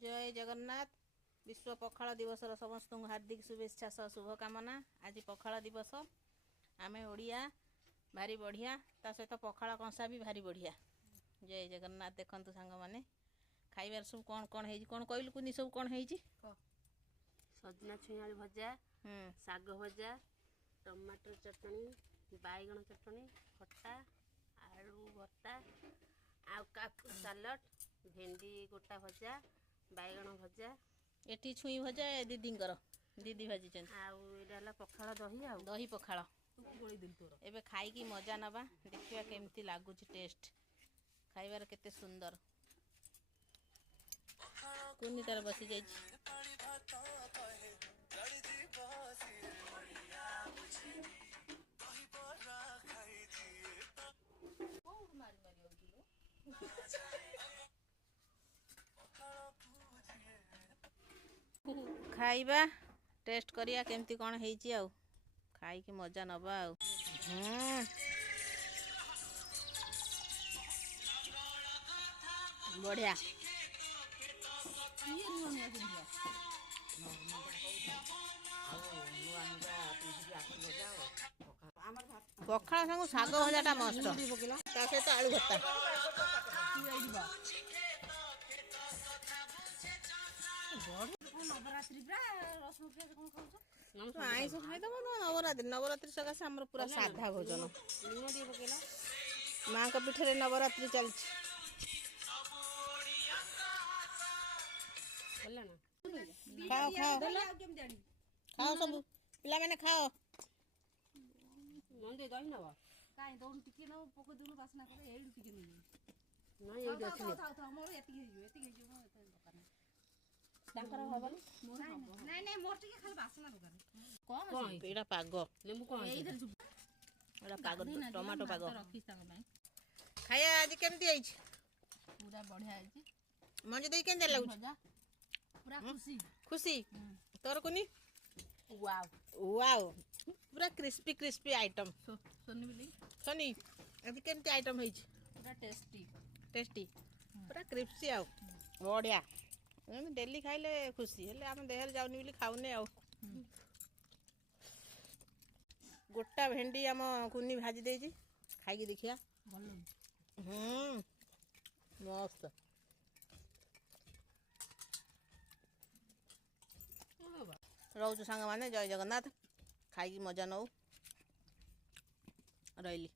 जय जगन्नाथ। विश्व पखाल दिवस समस्त हार्दिक शुभेच्छा सह शुभकामना। आज पखाल दिवस आमे ओडिया भारी बढ़िया ता सहित पखाल कंसा भी भारी बढ़िया। जय जगन्नाथ। देखंतु सांग माने खाइबार सब कौन कौन है कौन कहलु कुनी सब कौन है सजना छुई आलू भजा, साग भजा, टमाटर चटनी, बैगन चटनी, खट्टा, आलू भर्ता, काकू सालड, भेंडी गोटा भजा, बैगन भजा, एटी छुई भजा दीदी दीदी भाजी पखाल दही आ दही पखाल एबे खाई की मजा नबा देखिया केमती लागुची टेस्ट खाइबार केते सुंदर। कुनी तार बसी जाई खाइबा टेस्ट करिया केमती कौन हेची आउ खाई की मजा नबा आउ। बढ़िया पखाल सांगू साग भजाटा मस्त ता सहित आलू भर्ता आईस खाईदब नवरात्रि नवरात्रि सकाशे आमर पूरा साधा भोजन माँ का पीठे नवरात्रि चलती खाओ खाओ खाओ सब पिला मैंने खाओ मंदे दही नवा काई दौड़ टिके न पको दुनु बासना करे एडु टिके नि नहीं एडु अछि मोर एति हेजो एते दकान तांकर हबन नहीं नहीं मोर टिके खाली बासना दकान कोन एडा पाग लेमु कोन एडा पाग टमाटो पाग रखी संग में खाया आज केमती आइछ पूरा बढ़िया आइछ मंज देई केंदे लागु पूरा खुशी खुशी तोर कोनी वाओ वाओ पूरा क्रिस्पी क्रिस्पी आइटम सोनी बिली सोनी आज केमती आइटम हेछ पूरा टेस्टी टेस्टी पूरा क्रिस्पी आउ बढ़िया हम डेली खाइले खुशी हेले हम देहर जाउनी बिली खाउने आउ। गोटा भेंडी हम कुनी भाजी देजी खाई की देखिया मस्त रोज सांग माने जय जगन्नाथ खाई की मजा नौ रही।